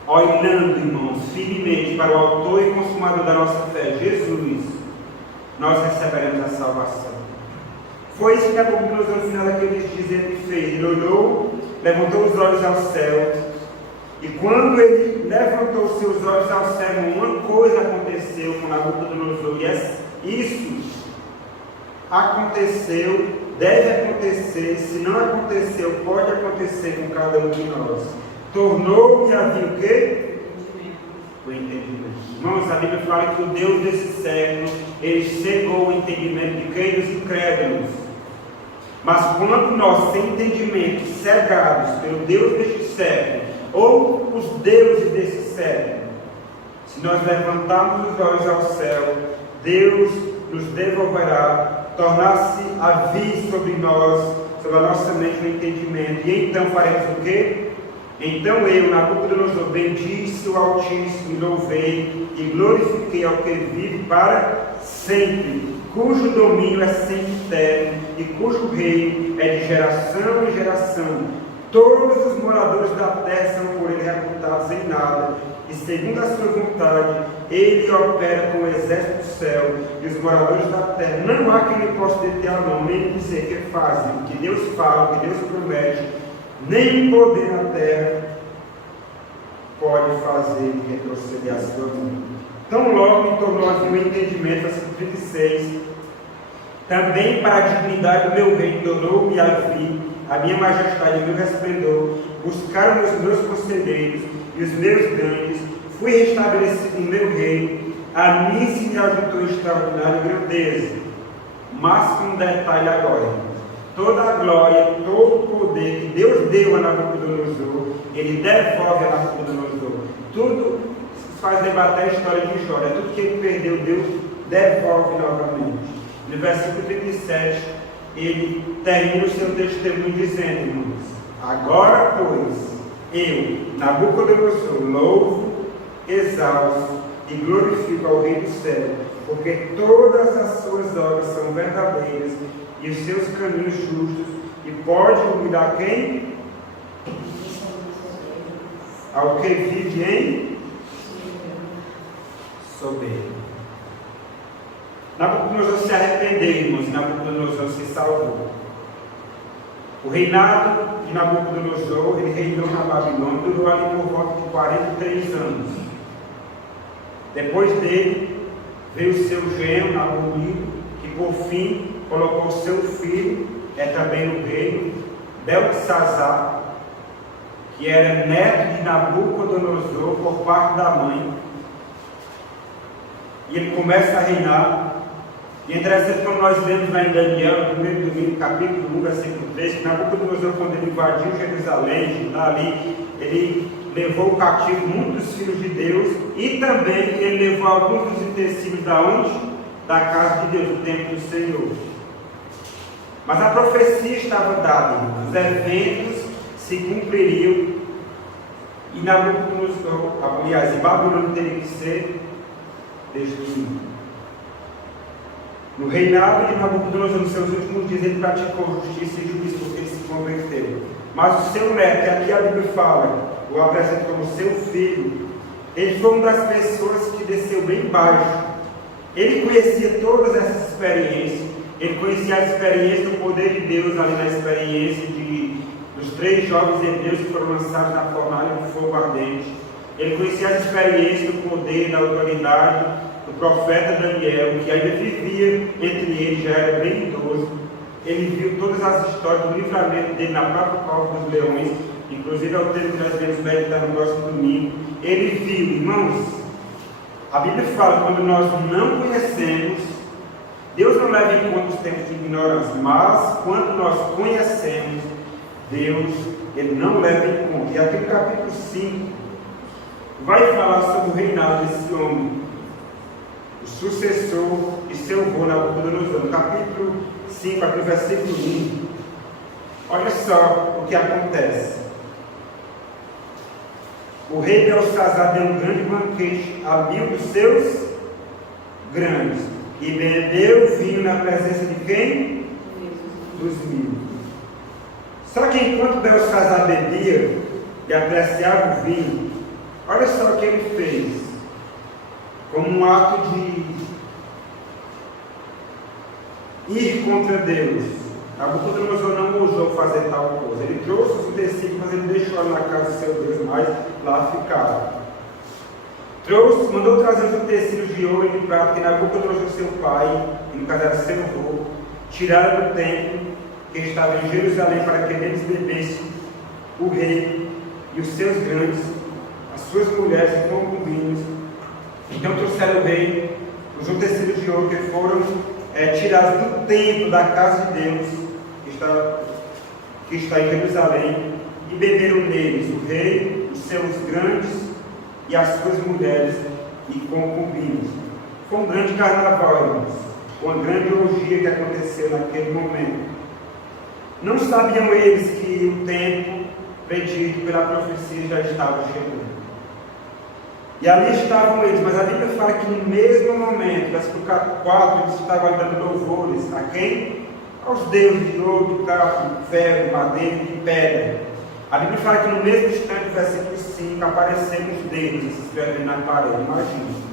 Olhando, irmãos, firmemente para o autor e consumador da nossa fé, Jesus, nós receberemos a salvação. Foi isso que Nabucodonosor, no final daqueles dias, ele fez. Ele olhou, levantou os olhos ao céu, e quando ele levantou os seus olhos ao céu, uma coisa aconteceu com Nabucodonosor, e isso aconteceu, deve acontecer, se não aconteceu, pode acontecer com cada um de nós. Tornou-me a vir o quê? O entendimento. Irmãos, a Bíblia fala que o Deus desse século, ele cegou o entendimento de quem? Dos incrédulos. Mas quando nós, sem entendimento, cegados pelo Deus deste século, ou os deuses desse século, se nós levantarmos os olhos ao céu, Deus nos devolverá, tornar-se a vir sobre nós, sobre a nossa mente o entendimento, e então faremos o quê? Então eu, Nabucodonosor, bendice o Altíssimo, e louvei e glorifiquei ao que vive para sempre, cujo domínio é sempre eterno, e cujo reino é de geração em geração. Todos os moradores da terra são por ele reputados em nada, e segundo a sua vontade, ele opera com o exército do céu, e os moradores da terra, não há quem lhe possa deter a mão, nem dizer que fazem, o que Deus fala, o que Deus promete, nem poder na terra pode fazer retroceder a sua mão. Então logo me tornou assim o entendimento, versículo 36, também para a dignidade do meu reino, tornou-me a vir a minha majestade e o meu resplendor, buscaram os meus conselheiros e os meus grandes, fui restabelecido no meu reino, a mim se me ajuntou extraordinária grandeza. Mas com um detalhe agora, toda a glória, todo o poder que Deus deu a Nabucodonosor, ele devolve a Nabucodonosor. Tudo faz debater a história de Jó, tudo que ele perdeu, Deus devolve novamente. No versículo 37, ele termina o seu testemunho dizendo, irmãos, agora pois, eu, Nabucodonosor, louvo, exalto e glorifico ao Rei do céu, porque todas as suas obras são verdadeiras e os seus caminhos justos, e pode humilhar quem? Ao que vive em soberba. Nabucodonosor se arrependeu, irmãos, Nabucodonosor se salvou. O reinado de Nabucodonosor, ele reinou na Babilônia, durou ali por volta de 43 anos. Depois dele, veio o seu genro, Nabonido, que por fim colocou seu filho é também o rei Beltesazar, que era neto de Nabucodonosor por parte da mãe. E ele começa a reinar. E é interessante quando nós lemos lá em Daniel, no primeiro domingo, capítulo 1, versículo 3, que Nabucodonosor, quando ele invadiu Jerusalém, lá ali, ele levou cativo muitos filhos de Deus e também ele levou alguns dos utensílios da onde? Da casa de Deus, do templo do Senhor. Mas a profecia estava dada, os eventos se cumpririam e Nabucodonosor, aliás, em Babilônia teria que ser destruído. No reinado de Nabucodonosor, nos seus últimos dias, ele praticou justiça e juízo porque ele se converteu. Mas o seu neto, que aqui a Bíblia fala, o apresenta como seu filho, ele foi uma das pessoas que desceu bem baixo. Ele conhecia todas essas experiências, ele conhecia a experiência do poder de Deus ali na experiência dos 3 jovens hebreus que foram lançados na fornalha de fogo ardente. Ele conhecia as experiências do poder, da autoridade do profeta Daniel, que ainda vivia entre eles, já era bem idoso. Ele viu todas as histórias do livramento dele na própria cova dos leões, inclusive é o tempo que nós vamos meditar no próximo domingo. Ele viu, irmãos, a Bíblia fala que quando nós não conhecemos, Deus não leva em conta os tempos de ignorância, mas quando nós conhecemos, Deus, Ele não leva em conta. E aqui no capítulo 5, vai falar sobre o reinado desse homem, o sucessor de seu avô Nabucodonosor. No capítulo 5, aqui no versículo 1, olha só o que acontece. O rei Beltesazar deu um grande banquete a 1000 dos seus grandes e bebeu vinho na presença de quem? Dos 1000. Só que enquanto Beltesazar bebia e apreciava o vinho, olha só o que ele fez, como um ato de ir contra Deus. Nabucodonosor não ousou fazer tal coisa. Ele trouxe os utensílios, mas ele deixou na casa do seu Deus, mas lá ficaram. Mandou trazer os utensílios de ouro e de prata que Nabucodonosor, seu pai, e no caso era seu avô, tiraram do templo que estava em Jerusalém para que neles bebesse o rei e os seus grandes, as suas mulheres e concubinas. Então trouxeram o rei os utensílios de ouro que foram tirados do templo da casa de Deus, que está em Jerusalém, e beberam neles o rei, os seus grandes e as suas mulheres e concubinas. Foi um grande carnaval, irmãos, uma grande orgia que aconteceu naquele momento. Não sabiam eles que o tempo predito pela profecia já estava chegando. E ali estavam eles, mas a Bíblia fala que no mesmo momento, versículo 4, eles estavam dando louvores a quem? Aos deuses de ouro, de prata, de ferro, de madeira e de pedra. A Bíblia fala que no mesmo instante, versículo 5, apareceram os dedos se escrevendo na parede. Imagina.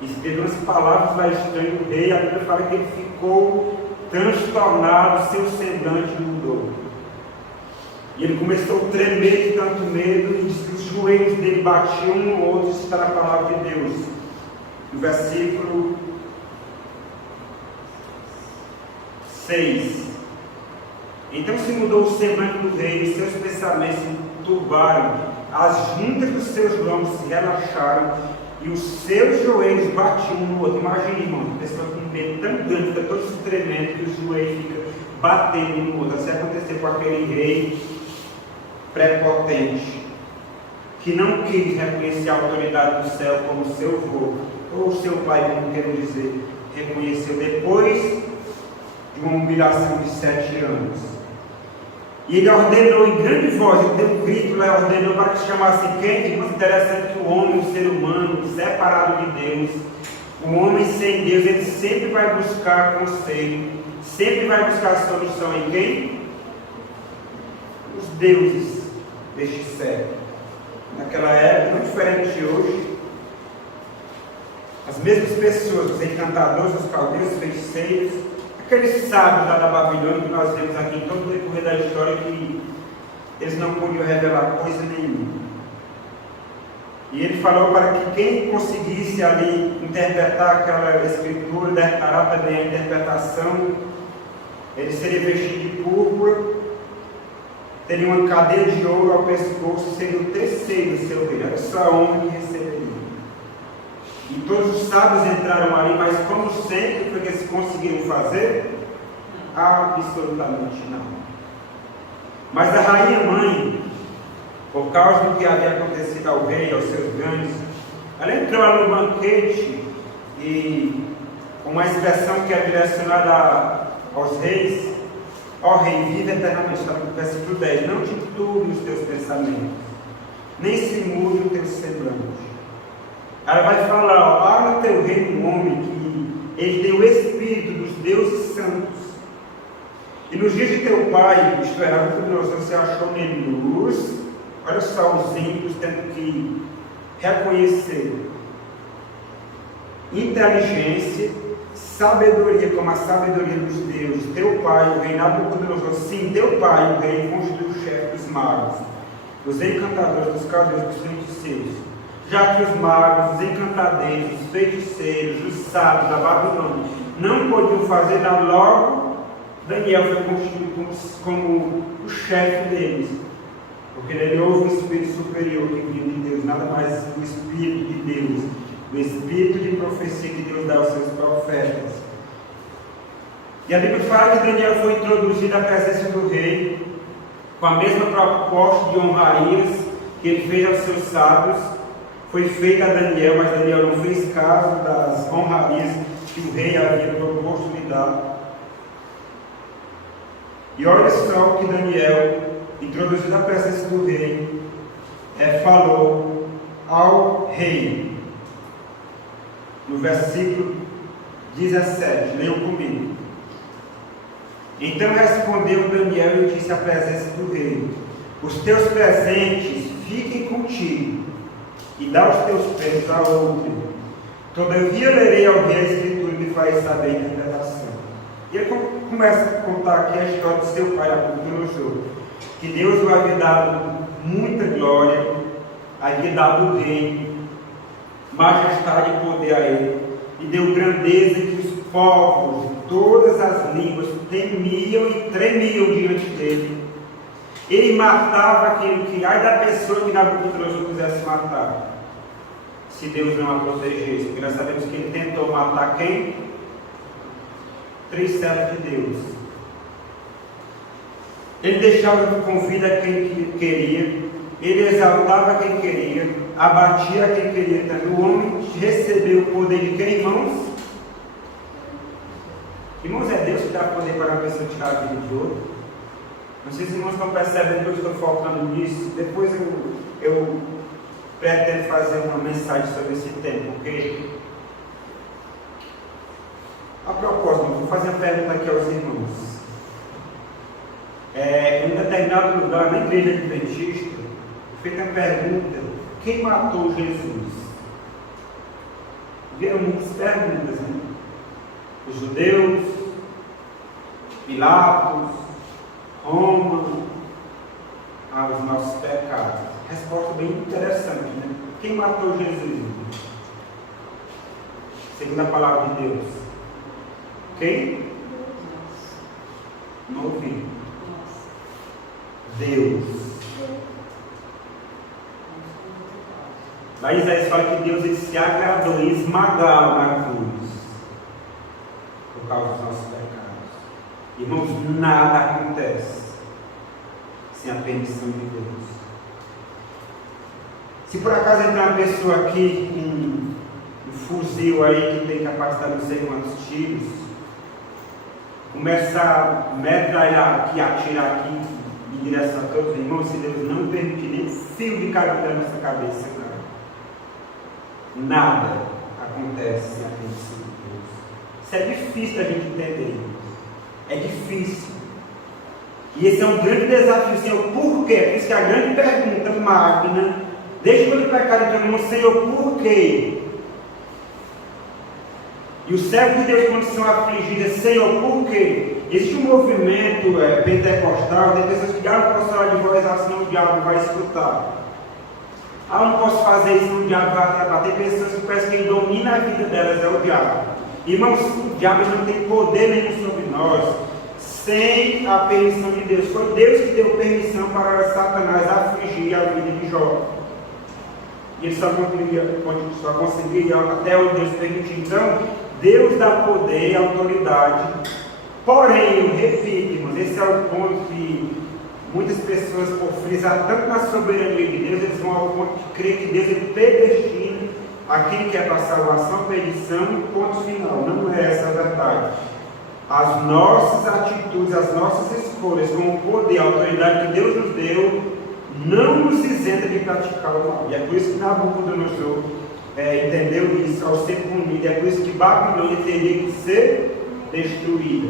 E escreveu as palavras lá estranhas do rei. A Bíblia fala que ele ficou transtornado, seu semblante mudou. E ele começou a tremer de tanto medo, e disse que os joelhos dele batiam um no outro. Isso está na palavra de Deus. No versículo 6. Então se mudou o semblante do rei, e seus pensamentos se turbaram, as juntas dos seus lombos se relaxaram, e os seus joelhos batiam um no outro. Imagina, irmão, a pessoa com um medo tão grande, fica todo se tremendo, que os joelhos ficam batendo um no outro. Assim aconteceu com aquele rei prepotente, que não quis reconhecer a autoridade do céu como seu avô, ou seu pai, como quero dizer, reconheceu depois de uma humilhação de 7 anos. E ele ordenou em grande voz, ele deu um grito lá, ordenou para que se chamasse quem? Muito interessante que o homem, o ser humano, separado de Deus, o homem sem Deus, ele sempre vai buscar conselho, sempre vai buscar solução em quem? Os deuses deste século. Naquela época, muito diferente de hoje, as mesmas pessoas, os encantadores, os caldeus, os feiticeiros, aqueles sábios lá da Babilônia que nós vemos aqui em todo o decorrer da história, que eles não podiam revelar coisa nenhuma. E ele falou para que quem conseguisse ali interpretar aquela escritura, declarar também a interpretação Ele seria vestido de púrpura, teria uma cadeia de ouro ao pescoço, sendo o terceiro do seu reino. Era só a honra que receberia. E todos os sábios entraram ali, mas como sempre, porque eles conseguiram fazer? Absolutamente não. Mas a rainha mãe, por causa do que havia acontecido ao rei, aos seus ganhos, ela entrou lá no banquete e, com uma expressão que é direcionada aos reis: ó rei, vive eternamente, está no versículo 10, não te turbe os teus pensamentos, nem se mude o teu semblante. Ela vai falar: ó, há no teu reino um homem que ele tem o espírito dos deuses santos, e nos dias de teu pai, isto é, Nabucodonosor, você achou nele luz. Olha só os ímpios tendo que reconhecer inteligência, sabedoria como a sabedoria dos deuses. Teu pai, o rei Nabucodonosor, sim, teu pai, o rei, constituiu o chefe dos magos, os encantadores, dos caldeus, dos feiticeiros, já que os magos, os encantadeiros, os feiticeiros, os sábios da Babilônia não podiam fazer nada, logo Daniel foi constituído como o chefe deles, porque nele houve um espírito superior que vinha de Deus, nada mais o Espírito de Deus, o Espírito de profecia que Deus dá aos seus profetas. E a Bíblia fala que Daniel foi introduzido à presença do rei, com a mesma proposta de honrarias que ele fez aos seus sábios, foi feita a Daniel, mas Daniel não fez caso das honrarias que o rei havia proposto lhe dar. E olha só o que Daniel, introduzido à presença do rei, falou ao rei. No versículo 17, leiam comigo. Então respondeu Daniel e disse à presença do rei: os teus presentes fiquem contigo, e dá os teus presentes a outro. Todavia lerei ao rei a escritura e me farei saber a interpretação. E ele começa a contar aqui a história de seu pai, Nabucodonosor, que Deus o havia dado muita glória, havia dado o reino, majestade e poder a ele, e deu grandeza que os povos de todas as línguas temiam e tremiam diante dele. Ele matava aquele que, ai da pessoa que Nabucodonosor quisesse matar, se Deus não a protegesse, porque nós sabemos que ele tentou matar quem? 3 servos de Deus. Ele deixava com vida quem queria, ele exaltava quem queria, abatia quem queria. O homem recebeu o poder de quem, irmãos? Irmãos, é Deus que dá poder para a pessoa tirar a vida de outro. Não sei se os irmãos estão percebendo que eu estou focando nisso. Depois eu pretendo fazer uma mensagem sobre esse tema, porque a propósito, vou fazer uma pergunta aqui aos irmãos. Em determinado lugar, na igreja adventista, feita a pergunta: quem matou Jesus? Vieram muitas perguntas, né? Os judeus, Pilatos, Roma, os nossos pecados. Resposta bem interessante, né? Quem matou Jesus? Segundo a palavra de Deus. Quem? Não ouvi. Deus. Lá Isaías fala que Deus ele se agradou em esmagá-lo na cruz por causa dos nossos pecados. Irmãos, nada acontece sem a permissão de Deus. Se por acaso entrar uma pessoa aqui com um fuzil aí que tem capacidade de não sei quantos tiros, começar a metralhar aqui, atirar aqui em direção a todos os irmãos, se Deus não permitir nem fio de cabelo na nossa cabeça, nada acontece sem a permissão de Deus. Isso é difícil da gente entender. É difícil. E esse é um grande desafio, Senhor. Por quê? Por isso que a grande pergunta magna, desde quando o pecado entrou no mundo, Senhor, por quê? E os servos de Deus, quando são afligidos, Senhor, por quê? Existe um movimento pentecostal, tem pessoas que não posso falar de voz, senão o diabo vai escutar. Eu não posso fazer isso, o diabo vai atrapalhar. Tem pessoas que parecem que quem domina a vida delas é o diabo. Irmãos, o diabo não tem poder nenhum sobre nós. sem a permissão de Deus. Foi Deus que deu permissão para Satanás afligir a vida de Jó. E ele só conseguiria até onde Deus permitiu. Então, Deus dá poder e autoridade. Porém, eu repito, irmãos, esse é o ponto que muitas pessoas, por frisar tanto na soberania de Deus, eles vão ao ponto de crer que Deus ele predestina aquele que é para salvação, perdição e ponto final. Não é essa a verdade. As nossas atitudes, as nossas escolhas, com o poder, a autoridade que Deus nos deu, não nos isenta de praticar o mal. E é por isso que Nabucodonosor entendeu isso ao ser punido. É por isso que Babilônia teria que ser destruída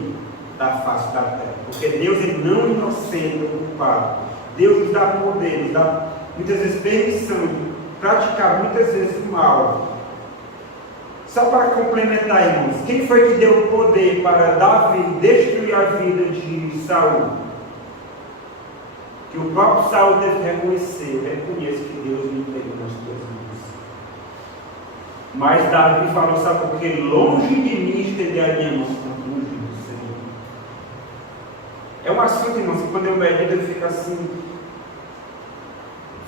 da face da terra. Porque Deus ele não inocenta o culpado. Deus nos dá poder, nos dá muitas vezes permissão de praticar muitas vezes o mal. Só para complementar, irmãos, quem foi que deu o poder para Davi destruir a vida de Saul? Que o próprio Saul deve reconhecer, eu reconheço que Deus me entregou nas tuas mãos. Mas Davi falou, sabe por quê? Longe de mim estender a minha mão contra o ungido do Senhor. É um assunto, irmãos, que quando eu medito eu fico assim,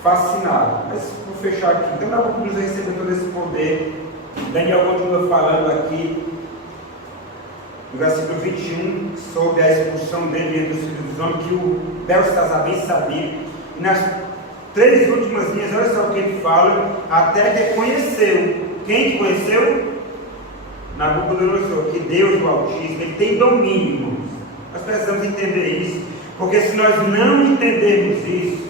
fascinado. Mas vou fechar aqui. Então Nabucodonosor recebeu todo esse poder. Daniel continua falando aqui, no versículo 21, sobre a expulsão dele entre os filhos dos homens, que o Belsazar bem sabia. E nas 3 últimas linhas, olha só o que ele fala, até que conheceu. Quem que conheceu? Nabucodonosor, que Deus, o Altíssimo, ele tem domínio, irmãos. Nós precisamos entender isso, porque se nós não entendermos isso,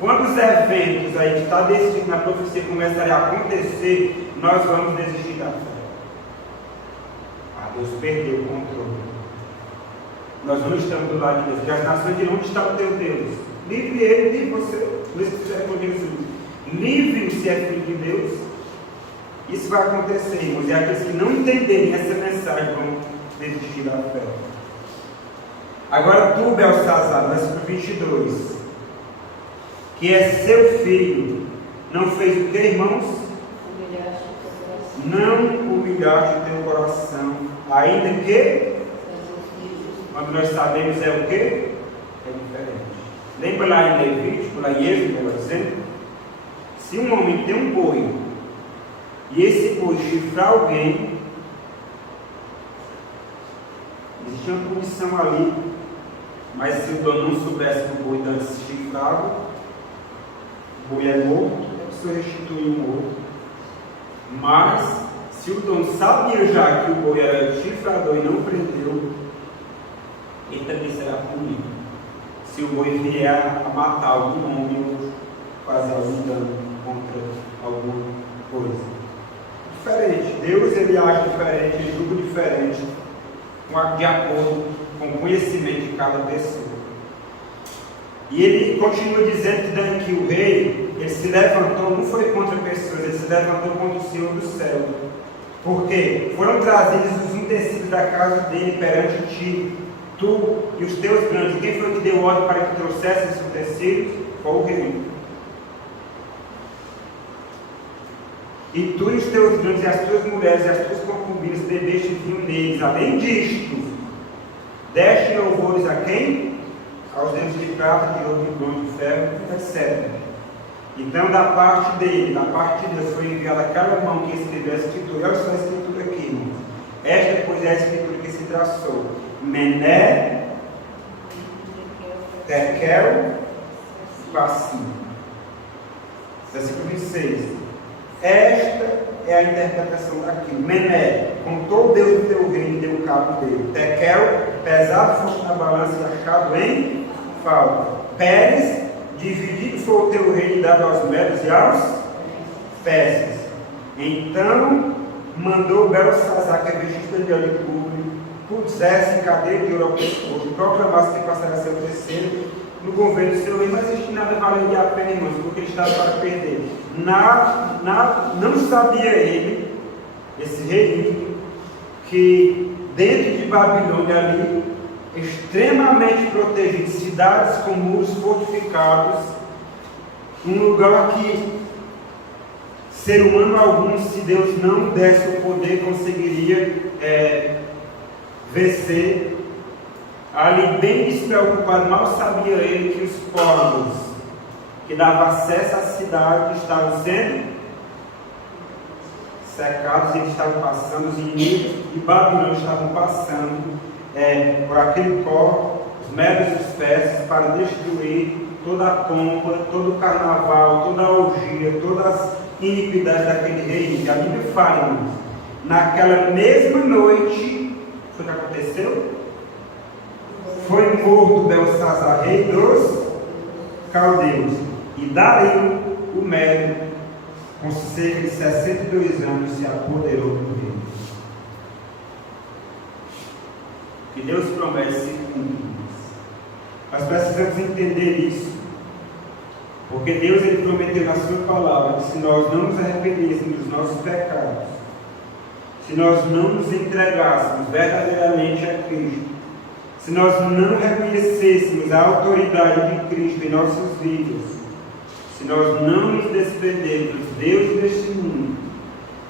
quando os eventos aí que está descrito na profecia começarem a acontecer, nós vamos desistir da fé. Deus perdeu o controle. Nós não estamos do lado de Deus. E as nações de onde está o teu Deus? Livre ele, livre você. Por isso que fizeram com Jesus. Livre-o se é filho de Deus. Isso vai acontecer, irmãos. E aqueles que não entenderem essa mensagem vão desistir da fé. Agora tu, Belsazar, versículo 22, que é seu filho, não fez o que, irmãos? Não humilhaste o teu coração, ainda que, quando nós sabemos é o que? É diferente. Lembra lá em Levítico, lá em Êxodo, por exemplo? Se um homem tem um boi, e esse boi chifrar alguém, existe uma punição ali, mas se o dono não soubesse que o boi antes chifrava, o boi é morto, a pessoa restitui o morto. Mas, se o dono sabia já que o boi era chifrador e não prendeu, ele também será punido. Se o boi vier a matar algum homem ou fazer algum dano contra alguma coisa. Diferente. Deus ele age diferente, ele julga diferente, de acordo com o conhecimento de cada pessoa. E ele continua dizendo que o rei, ele se levantou, não foi contra pessoas, ele se levantou contra o Senhor do céu. Porque foram trazidos os utensílios da casa dele perante ti, tu e os teus grandes. Quem foi que deu ordem para que trouxesse esses utensílios? Foi o rei. E tu e os teus grandes, e as tuas mulheres, e as tuas concubinas, bebeste vinho neles. Além disto, deste louvores a quem? Aos deuses de prata, de ouro, de bronze, de ferro, etc. Então, da parte dele, da parte de Deus, foi enviada aquela mão que escreveu a escritura. Olha só a escritura aqui, irmãos. Esta, pois, é a escritura que se traçou: Mené, Tekel, Passim. Versículo 26. Esta é a interpretação daquilo. Mené, contou Deus do teu reino e deu cabo dele. Tekel, pesado foste na balança e achado em falta. Pérez, dividido foi o teu reino e dado aos medos e aos persas. Então mandou Belsazar, que é vestido de olho público, pusesse em cadeia de ouro ao pescoço, e proclamasse que passaria a ser o terceiro no governo do seu rei. Mas este nada valeria a pena, irmãos, porque ele estava para perder. Não sabia ele, esse rei, que dentro de Babilônia ali, extremamente protegido, cidades com muros fortificados, um lugar que ser humano algum, se Deus não desse o poder, conseguiria vencer. Ali, bem despreocupado, mal sabia ele que os povos que davam acesso à cidade estavam sendo secados, eles estavam passando, os inimigos de Babilônia estavam passando por aquele pó, os medos e os persas, para destruir toda a pompa, todo o carnaval, toda a orgia, todas as iniquidades daquele reino. E a Bíblia fala, irmãos, naquela mesma noite, foi o que aconteceu? Foi morto Belsazar, rei dos caldeus, e Dario, o Medo, com cerca de 62 anos, se apoderou do reino. Que Deus promete se cumprir. Nós precisamos entender isso, porque Deus ele prometeu na sua palavra que se nós não nos arrependêssemos dos nossos pecados, se nós não nos entregássemos verdadeiramente a Cristo, se nós não reconhecêssemos a autoridade de Cristo em nossas vidas, se nós não nos despendermos dos deuses deste mundo,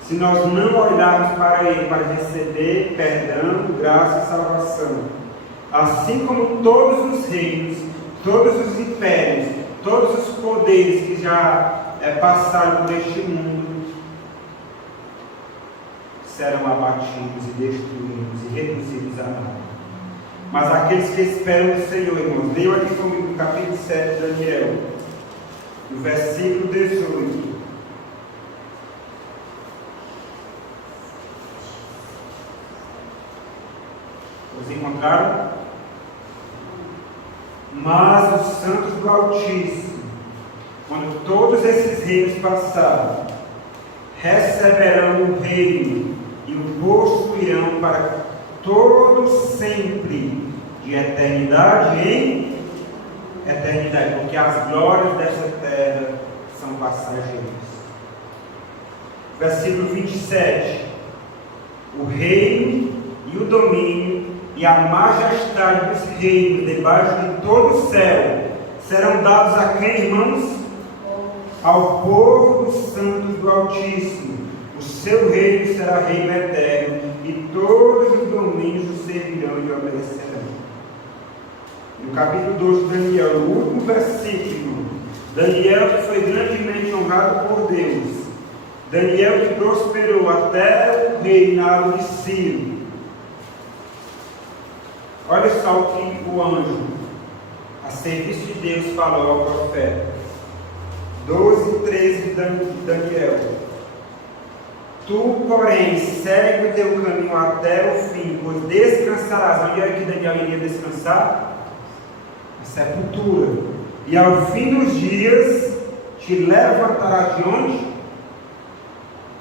se nós não olharmos para Ele para receber perdão, graça e salvação, assim como todos os reinos, todos os impérios, todos os poderes que já passaram por este mundo, serão abatidos e destruídos e reduzidos a nada. Mas aqueles que esperam no Senhor, irmãos, leiam aqui comigo no capítulo 7 de Daniel, no versículo 18. Vocês encontraram? Mas os santos do Altíssimo, quando todos esses reinos passarem, receberão o reino e o possuirão para todo sempre, de eternidade em eternidade, porque as glórias dessa terra são passageiras. Versículo 27. O reino e o domínio e a majestade dos reinos debaixo de todo o céu serão dados a quem, irmãos? Ao povo dos santos do Altíssimo. O seu reino será reino eterno, e todos os domínios o servirão e obedecerão. No capítulo 2 de Daniel, no último versículo, Daniel que foi grandemente honrado por Deus, Daniel que prosperou até o reinado de Ciro. Olha só o que o anjo, a serviço de Deus, falou ao profeta. 12 e 13 de Daniel. Tu, porém, segue o teu caminho até o fim, pois descansarás. Onde era que Daniel iria descansar? Na sepultura. E ao fim dos dias te levantarás de onde?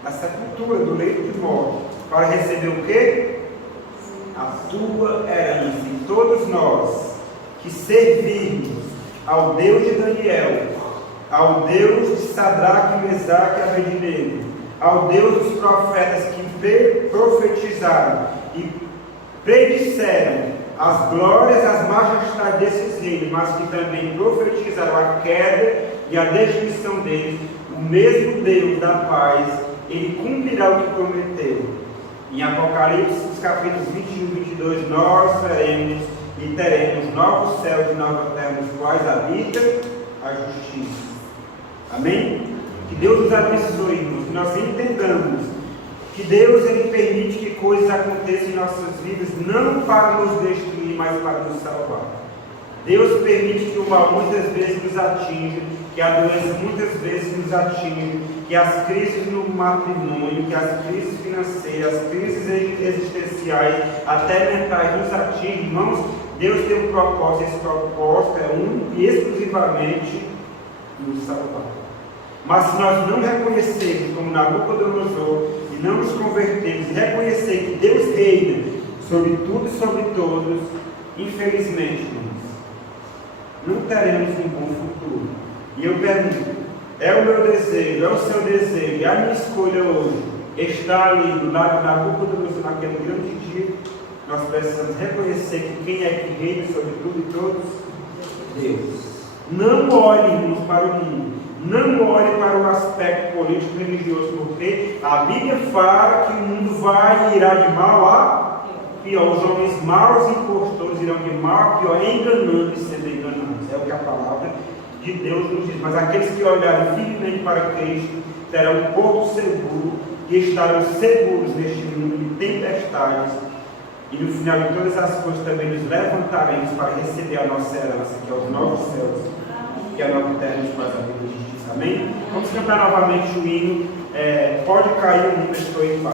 Da sepultura, do leito de morte, para receber o quê? A tua herança. E todos nós que servirmos ao Deus de Daniel, ao Deus de Sadraque, Mesaque e Abednego, ao Deus dos profetas que profetizaram e predisseram as glórias, as majestades desses reinos, mas que também profetizaram a queda e a destruição deles, o mesmo Deus da paz, Ele cumprirá o que prometeu. Em Apocalipse, capítulos 21 e 22, nós seremos e teremos novos céus e nova terra, nos quais habita a justiça. Amém? Que Deus nos abençoe, irmãos, que nós entendamos que Deus ele permite que coisas aconteçam em nossas vidas, não para nos destruir, mas para nos salvar. Deus permite que o mal muitas vezes nos atinja, que a doença muitas vezes nos atinja, que as crises no matrimônio, que as crises financeiras, as crises existenciais, até mentais nos atingem. Irmãos, Deus tem um propósito, esse propósito é único e exclusivamente nos salvar. Mas se nós não reconhecermos como Nabucodonosor e não nos convertermos e reconhecer que Deus reina sobre tudo e sobre todos, infelizmente, irmãos, não teremos um bom futuro. E eu pergunto, é o meu desejo, é o seu desejo, é a minha escolha hoje, estar ali do lado de Nabucodonosor naquele grande dia? Nós precisamos reconhecer que quem é que reina sobre tudo e todos? Deus. Não olhe, irmãos, para o mundo. Não olhe para o aspecto político e religioso, porque a Bíblia fala que o mundo vai e irá de mal a pior, os homens maus e impostores irão de mal a pior, enganando e sendo enganados. É o que a palavra de Deus nos diz. Mas aqueles que olharem firmemente para Cristo terão um porto seguro e estarão seguros neste mundo de tempestades. E no final de todas as coisas também nos levantaremos para receber a nossa herança, que é os novos céus, que é a nova terra dos pais da vida de justiça. Amém? Vamos cantar novamente o hino. Pode cair o mundo, estou em paz.